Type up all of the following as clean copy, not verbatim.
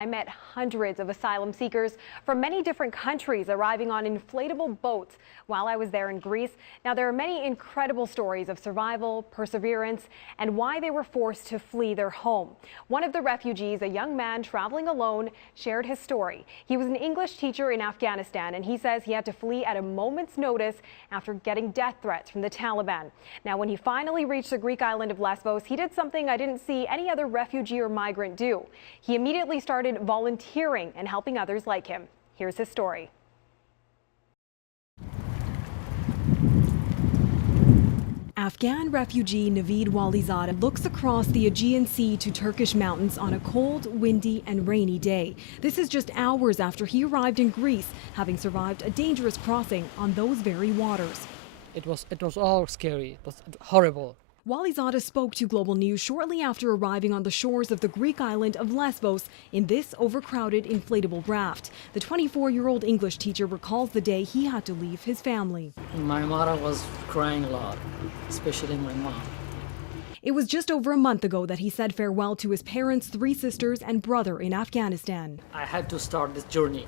I met hundreds of asylum seekers from many different countries arriving on inflatable boats while I was there in Greece. Now, there are many incredible stories of survival, perseverance, and why they were forced to flee their home. One of the refugees, a young man traveling alone, shared his story. He was an English teacher in Afghanistan, and he says he had to flee at a moment's notice after getting death threats from the Taliban. Now, when he finally reached the Greek island of Lesvos, he did something I didn't see any other refugee or migrant do. He immediately started volunteering and helping others like him. Here's his story. Afghan refugee Neetu Garcha looks across the Aegean Sea to Turkish mountains on a cold, windy and rainy day. This is just hours after he arrived in Greece, having survived a dangerous crossing on those very waters. It was all scary. It was horrible. Garcha spoke to Global News shortly after arriving on the shores of the Greek island of Lesvos in this overcrowded inflatable raft. The 24-year-old English teacher recalls the day he had to leave his family. My mother was crying a lot, especially my mom. It was just over a month ago that he said farewell to his parents, 3 sisters and brother in Afghanistan. I had to start this journey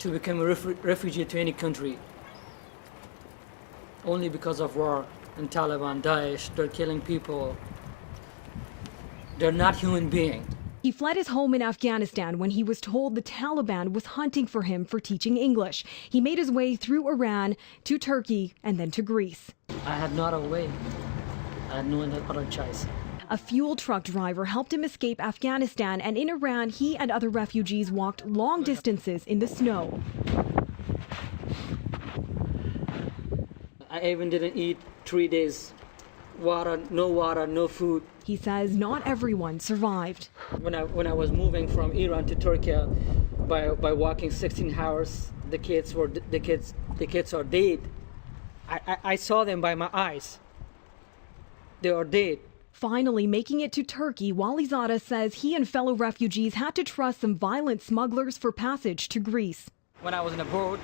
to become a refugee to any country. Only because of war. And Taliban, Daesh, they're killing people. They're not human beings. He fled his home in Afghanistan when he was told the Taliban was hunting for him for teaching English. He made his way through Iran to Turkey and then to Greece. I had not a way. I had no other choice. A fuel truck driver helped him escape Afghanistan, and in Iran, he and other refugees walked long distances in the snow. I even didn't eat 3 days. Water, no food. He says not everyone survived. When I was moving from Iran to Turkey by walking 16 hours, the kids are dead. I saw them by my eyes. They are dead. Finally making it to Turkey, Garcha says he and fellow refugees had to trust some violent smugglers for passage to Greece. When I was in a boat,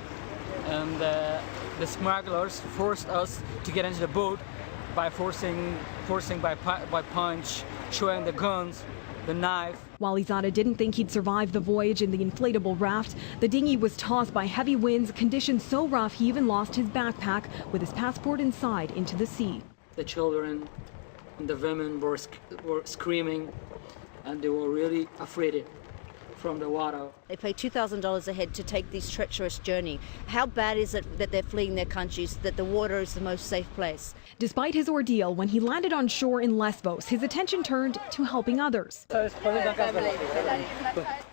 and the smugglers forced us to get into the boat by forcing by punch, showing the guns, the knife. Garcha didn't think he'd survive the voyage in the inflatable raft. The dinghy was tossed by heavy winds, conditions so rough he even lost his backpack with his passport inside into the sea. The children and the women were screaming, and they were really afraid from the water. They pay $2,000 a head to take this treacherous journey. How bad is it that they're fleeing their countries, that the water is the most safe place? Despite his ordeal, when he landed on shore in Lesvos, his attention turned to helping others.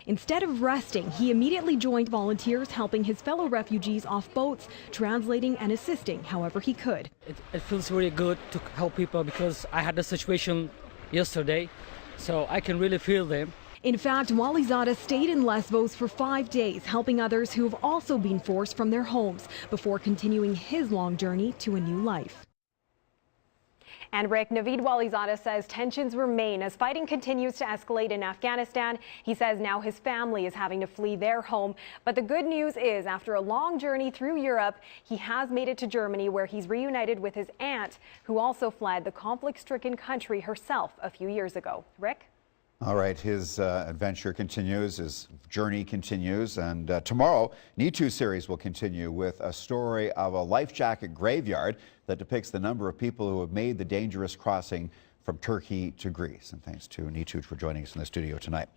Instead of resting, he immediately joined volunteers helping his fellow refugees off boats, translating and assisting however he could. It feels really good to help people because I had a situation yesterday, so I can really feel them. In fact, Garcha stayed in Lesvos for 5 days, helping others who have also been forced from their homes before continuing his long journey to a new life. And Rick, Neetu Garcha says tensions remain as fighting continues to escalate in Afghanistan. He says now his family is having to flee their home. But the good news is, after a long journey through Europe, he has made it to Germany, where he's reunited with his aunt, who also fled the conflict-stricken country herself a few years ago. Rick? All right, his adventure continues, his journey continues, and tomorrow, Neetu series will continue with a story of a life jacket graveyard that depicts the number of people who have made the dangerous crossing from Turkey to Greece. And thanks to Neetu for joining us in the studio tonight.